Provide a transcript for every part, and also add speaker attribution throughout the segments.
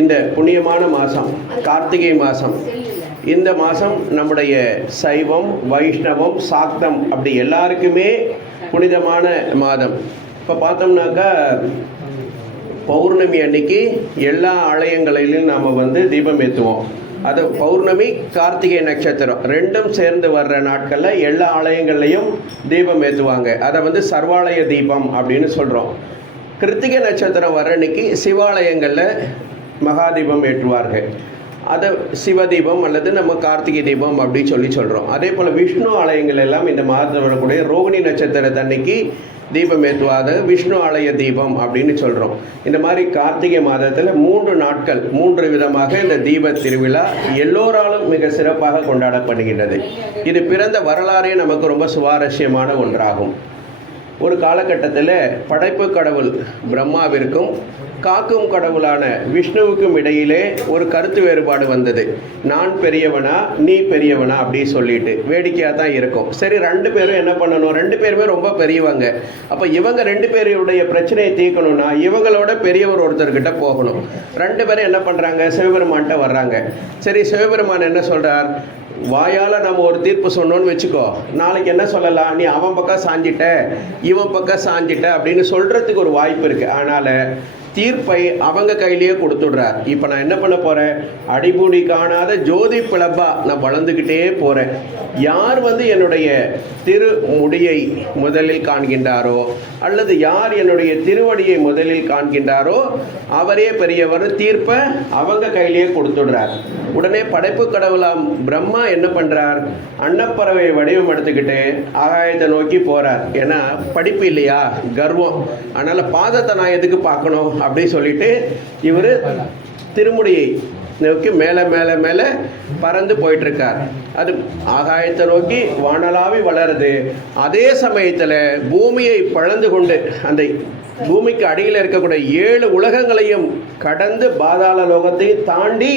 Speaker 1: இந்த புண்ணியமான மாதம் கார்த்திகை மாதம் இந்த மாதம் நம்முடைய சைவம் வைஷ்ணவம் சாக்தம் அப்படி எல்லாருக்குமே புனிதமான மாதம். இப்போ பார்த்தோம்னாக்கா பௌர்ணமி அன்னைக்கு எல்லா ஆலயங்களிலும் நாம் வந்து தீபம் ஏற்றுவோம் அது பௌர்ணமி கார்த்திகை நட்சத்திரம் ரெண்டும் சேர்ந்து வர்ற நாட்களில் எல்லா ஆலயங்கள்லையும் தீபம் ஏற்றுவாங்க அதை வந்து சர்வாலய தீபம் அப்படின்னு சொல்கிறோம் கிருத்திகை நட்சத்திரம் வர்ற அன்னைக்கு சிவாலயங்களில் மகாதீபம் ஏற்றுவார்கள். அதை சிவதீபம் அல்லது நம்ம கார்த்திகை தீபம் அப்படின்னு சொல்லி சொல்கிறோம் அதே போல் விஷ்ணு ஆலயங்கள் எல்லாம் இந்த மாதத்தில் வரக்கூடிய ரோகிணி நட்சத்திரத்தன்னைக்கு தீபம் ஏற்றுவாத விஷ்ணு ஆலய தீபம் அப்படின்னு சொல்கிறோம் இந்த மாதிரி கார்த்திகை மாதத்தில் மூன்று நாட்கள் மூன்று விதமாக இந்த தீப திருவிழா எல்லோராலும் மிக சிறப்பாக கொண்டாடப்படுகின்றது. இது பிறந்த வரலாறே நமக்கு ரொம்ப சுவாரஸ்யமான ஒன்றாகும். ஒரு காலகட்டத்தில் படைப்பு கடவுள் பிரம்மாவிற்கும் காக்கும் கடவுளான விஷ்ணுவுக்கும் இடையிலே ஒரு கருத்து வேறுபாடு வந்தது. நான் பெரியவனா நீ பெரியவனா அப்படி சொல்லிட்டு வேடிக்கையாக தான் இருக்கும். சரி ரெண்டு பேரும் என்ன பண்ணணும்? ரெண்டு பேருமே ரொம்ப பெரியவங்க. அப்போ இவங்க ரெண்டு பேருடைய பிரச்சனையை தீர்க்கணும்னா இவங்களோட பெரியவர் ஒருத்தர்கிட்ட போகணும். ரெண்டு பேரும் என்ன பண்ணுறாங்க சிவபெருமான்கிட்ட வர்றாங்க. சரி சிவபெருமான் என்ன சொல்கிறார் வாயால் நம்ம ஒரு தீர்ப்பு சொன்னோன்னு வச்சுக்கோ. நாளைக்கு என்ன சொல்லலாம்? நீ அவன் பக்கம் சாஞ்சிட்ட இவன் பக்கம் சாஞ்சிட்ட அப்படின்னு சொல்கிறதுக்கு ஒரு வாய்ப்பு இருக்குது அதனால் தீர்ப்பை அவங்க கையிலேயே கொடுத்துடுறார். இப்போ நான் என்ன பண்ண போகிறேன் அடிபூடி காணாத ஜோதி பிளப்பாக நான் வளர்ந்துக்கிட்டே போகிறேன் யார் வந்து என்னுடைய திருமுடியை முதலில் காண்கின்றாரோ அல்லது யார் என்னுடைய திருவடியை முதலில் காண்கின்றாரோ அவரே பெரியவர் தீர்ப்பை அவங்க கையிலேயே கொடுத்துடுறார். உடனே படைப்பு கடவுளாம் பிரம்மா என்ன பண்ணுறார் அன்னப்பறவை வடிவம் எடுத்துக்கிட்டு ஆகாயத்தை நோக்கி போகிறார் ஏன்னா படிப்பு இல்லையா? கர்வம். அதனால் பாதத்தை நான் எதுக்கு பார்க்கணும்? அப்படின்னு சொல்லிட்டு இவர் திருமுடியை நோக்கி மேலே மேலே மேலே பறந்து போயிட்டுருக்கார். அது ஆகாயத்தை நோக்கி வானலாவி வளருது. அதே சமயத்தில் பூமியை பழந்து கொண்டு அந்த பூமிக்கு அடியில் இருக்கக்கூடிய ஏழு உலகங்களையும் கடந்து பாதாள லோகத்தையும் தாண்டி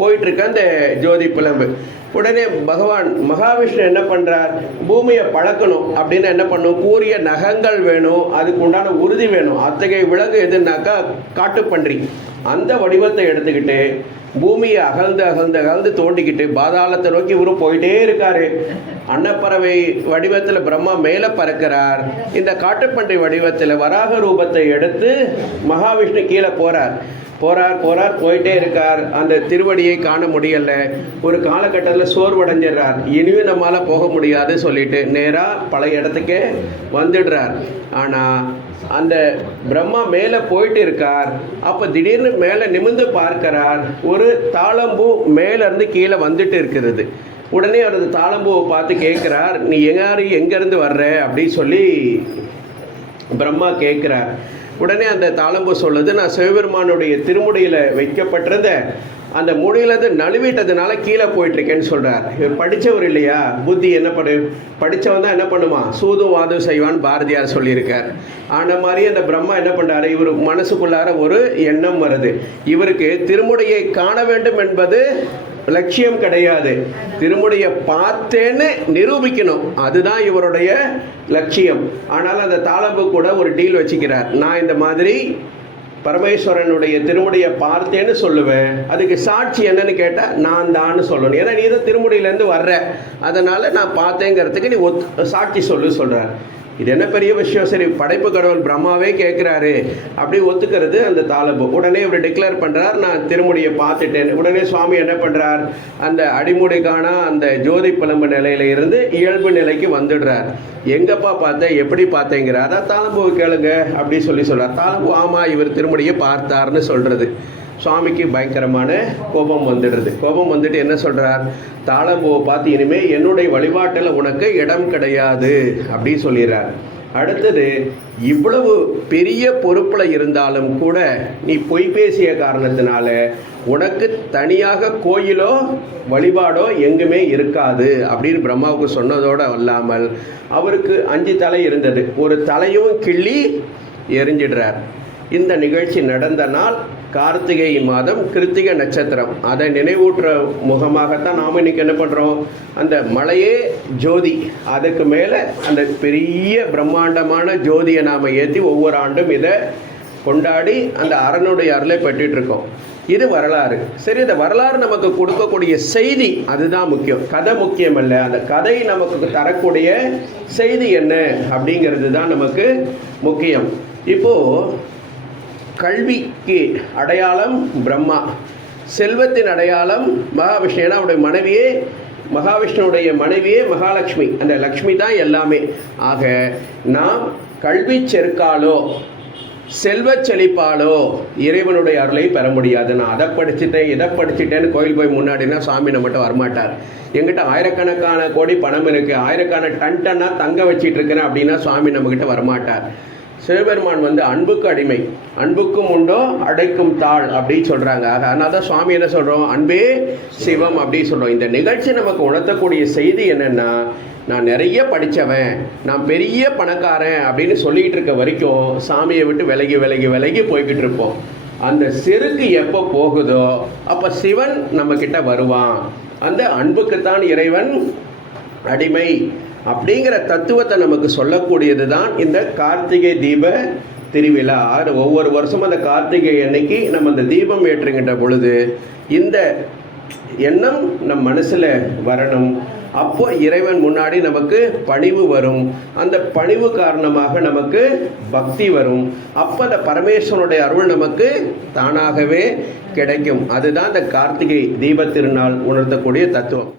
Speaker 1: போயிட்டுருக்க அந்த ஜோதி புலம்பு உடனே பகவான் மகாவிஷ்ணு என்ன பண்ணுறார் பூமியை பழக்கணும். அப்படின்னு என்ன பண்ணும்? கூறிய நகங்கள் வேணும். அதுக்கு உண்டான உறுதி வேணும். அத்தகைய விலங்கு எதுனாக்கா காட்டுப்பன்றி. அந்த வடிவத்தை எடுத்துக்கிட்டு பூமியை அகழ்ந்து அகழ்ந்து அகழ்ந்து தோண்டிக்கிட்டு பாதாளத்தை நோக்கி இவரும் போயிட்டே இருக்காரு. அன்னப்பறவை வடிவத்தில் பிரம்மா மேலே பறக்கிறார். இந்த காட்டுப்பன்றி வடிவத்தில் வராக ரூபத்தை எடுத்து மகாவிஷ்ணு கீழே போறார். போறார் போறார் போயிட்டே இருக்கார். அந்த திருவடியை காண முடியல. ஒரு காலகட்டத்தில் சோர்வடைஞ்சிடுறார். இனியும் நம்மளால் போக முடியாது சொல்லிட்டு நேராக பழைய இடத்துக்கே வந்துடுறார். ஆனால் அந்த பிரம்மா மேலே போயிட்டு இருக்கார். அப்போ திடீர்னு மேலே நிமிர்ந்து பார்க்கிறார். ஒரு தாளம்பூ மேலேருந்து கீழே வந்துட்டு இருக்கிறது. உடனே அவரது தாளம்பூவை பார்த்து கேட்குறார் நீ எங்காரு எங்கேருந்து வர்ற? அப்படின்னு சொல்லி பிரம்மா கேட்குறார். உடனே அந்த தாளம்பூ சொல்லுது நான் சிவபெருமானுடைய திருமுடியில் வைக்கப்பட்டிருந்த அந்த முடியிலேருந்து நழுவிட்டதுனால கீழே போயிட்டுருக்கேன்னு சொல்கிறார் இவர் படித்தவர் இல்லையா? புத்தி என்ன பண்ணு படித்தவன் தான் என்ன பண்ணுமா சூதும் வாதும் செய்வான் பாரதியார் சொல்லியிருக்கார். ஆன மாதிரி அந்த பிரம்மா என்ன பண்ணுறாரு இவர் மனசுக்குள்ளார ஒரு எண்ணம் வருது. இவருக்கு திருமுடியை காண வேண்டும் என்பது லட்சியம் கிடையாது. திருமுடியை பார்த்தேன்னு நிரூபிக்கணும். அதுதான் இவருடைய லட்சியம். ஆனால் அந்த தாளம்பு கூட ஒரு டீல் வச்சுக்கிறார். நான் இந்த மாதிரி பரமேஸ்வரனுடைய திருமுடியை பார்த்தேன்னு சொல்லுவேன். அதுக்கு சாட்சி என்னன்னு கேட்டால் நான் தான்னு சொல்லணும். ஏன்னா நீ தான் திருமுடியிலேருந்து வர்ற. அதனால் நான் பார்த்தேங்கிறதுக்கு நீ ஒத் சாட்சி சொல்லு சொல்கிறேன் இது என்ன பெரிய விஷயம்? சரி படைப்பு கடவுள் பிரம்மாவே கேட்குறாரு அப்படி ஒத்துக்கிறது அந்த தாளம்பு உடனே இவர் டிக்ளேர் பண்ணுறார் நான் திருமுடியை பார்த்துட்டேன். உடனே சுவாமி என்ன பண்ணுறார் அந்த அடிமுடிக்கான அந்த ஜோதி பிளம்பு நிலையில இருந்து இயல்பு நிலைக்கு வந்துடுறார். எங்கப்பா பார்த்தேன் எப்படி பார்த்தேங்கிறார். அதான் தாளம்பு கேளுங்க அப்படின்னு சொல்லி சொல்கிறார் தாளம்பு ஆமாம் இவர் திருமுடியை பார்த்தார்னு சொல்கிறது சுவாமிக்கு பயங்கரமான கோபம் வந்துடுது. கோபம் வந்துட்டு என்ன சொல்கிறார் தாளம்பூவை பார்த்து இனிமேல் என்னுடைய வழிபாட்டில் உனக்கு இடம் கிடையாது அப்படின்னு சொல்லிடுறார். அடுத்தது இவ்வளவு பெரிய பொறுப்பில் இருந்தாலும் கூட நீ பொய் பேசிய காரணத்தினால உனக்கு தனியாக கோயிலோ வழிபாடோ எங்குமே இருக்காது அப்படின்னு பிரம்மாவுக்கு சொன்னதோடு அல்லாமல் அவருக்கு அஞ்சு தலை இருந்தது. ஒரு தலையும் கிள்ளி எரிஞ்சிடுறார். இந்த நிகழ்ச்சி நடந்த நாள் கார்த்திகை மாதம் கிருத்திகை நட்சத்திரம். அதை நினைவூட்டுற முகமாகத்தான் நாம் இன்னைக்கு என்ன பண்ணுறோம் அந்த மலையே ஜோதி. அதுக்கு மேலே அந்த பெரிய பிரம்மாண்டமான ஜோதியை நாம் ஏற்றி ஒவ்வொரு ஆண்டும் இதை கொண்டாடி அந்த அரணுடைய அருளை பெற்றுட்ருக்கோம் இது வரலாறு. சரி இந்த வரலாறு நமக்கு கொடுக்கக்கூடிய செய்தி அதுதான் முக்கியம். கதை முக்கியம் அல்ல அந்த கதை நமக்கு தரக்கூடிய செய்தி என்ன அப்படிங்கிறது தான் நமக்கு முக்கியம். இப்போது கல்விக்கு அடையாளம் பிரம்மா. செல்வத்தின் அடையாளம் மகாவிஷ்ணு ஏன்னா அவருடைய மனைவியே மகாவிஷ்ணுவுடைய மனைவியே மகாலட்சுமி. அந்த லக்ஷ்மி தான் எல்லாமே. ஆக நாம் கல்வி செருக்காலோ செல்வச் செழிப்பாலோ இறைவனுடைய அருளை பெற முடியாது. நான் அதை படிச்சுட்டேன் இதை படிச்சுட்டேன்னு கோயில் போய் முன்னாடினா சாமி நம்மகிட்ட வரமாட்டார். எங்கிட்ட ஆயிரக்கணக்கான கோடி பணம் இருக்குது ஆயிரக்கான டன் டன்னாக தங்க வச்சிட்டு இருக்கிறேன் அப்படின்னா சுவாமி நம்மகிட்ட வரமாட்டார். சிவபெருமான் வந்து அன்புக்கு அடிமை. அன்புக்கும் உண்டோ அடைக்கும் தாழ் அப்படின்னு சொல்கிறாங்க அதனால தான் சுவாமி என்ன சொல்கிறோம் அன்பே சிவம் அப்படின்னு சொல்கிறோம் இந்த நிகழ்ச்சி நமக்கு உணர்த்தக்கூடிய செய்தி என்னென்னா நான் நிறைய படித்தவன் நான் பெரிய பணக்காரன் அப்படின்னு சொல்லிகிட்டு இருக்க வரைக்கும் சாமியை விட்டு விலகி விலகி விலகி போய்கிட்டு இருப்போம். அந்த செருக்கு எப்போ போகுதோ அப்போ சிவன் நம்மக்கிட்ட வருவான். அந்த அன்புக்குத்தான் இறைவன் அடிமை. அப்படிங்கிற தத்துவத்தை நமக்கு சொல்லக்கூடியது தான் இந்த கார்த்திகை தீப திருவிழா. ஒவ்வொரு வருஷமும் அந்த கார்த்திகை அன்னைக்கு நம்ம அந்த தீபம் ஏற்றுகின்ற பொழுது இந்த எண்ணம் நம் மனசில் வரணும். அப்போ இறைவன் முன்னாடி நமக்கு பணிவு வரும். அந்த பணிவு காரணமாக நமக்கு பக்தி வரும். அப்போ அந்த பரமேஸ்வரனுடைய அருள் நமக்கு தானாகவே கிடைக்கும். அதுதான் அந்த கார்த்திகை தீபத் திருநாள் உணர்த்தக்கூடிய தத்துவம்.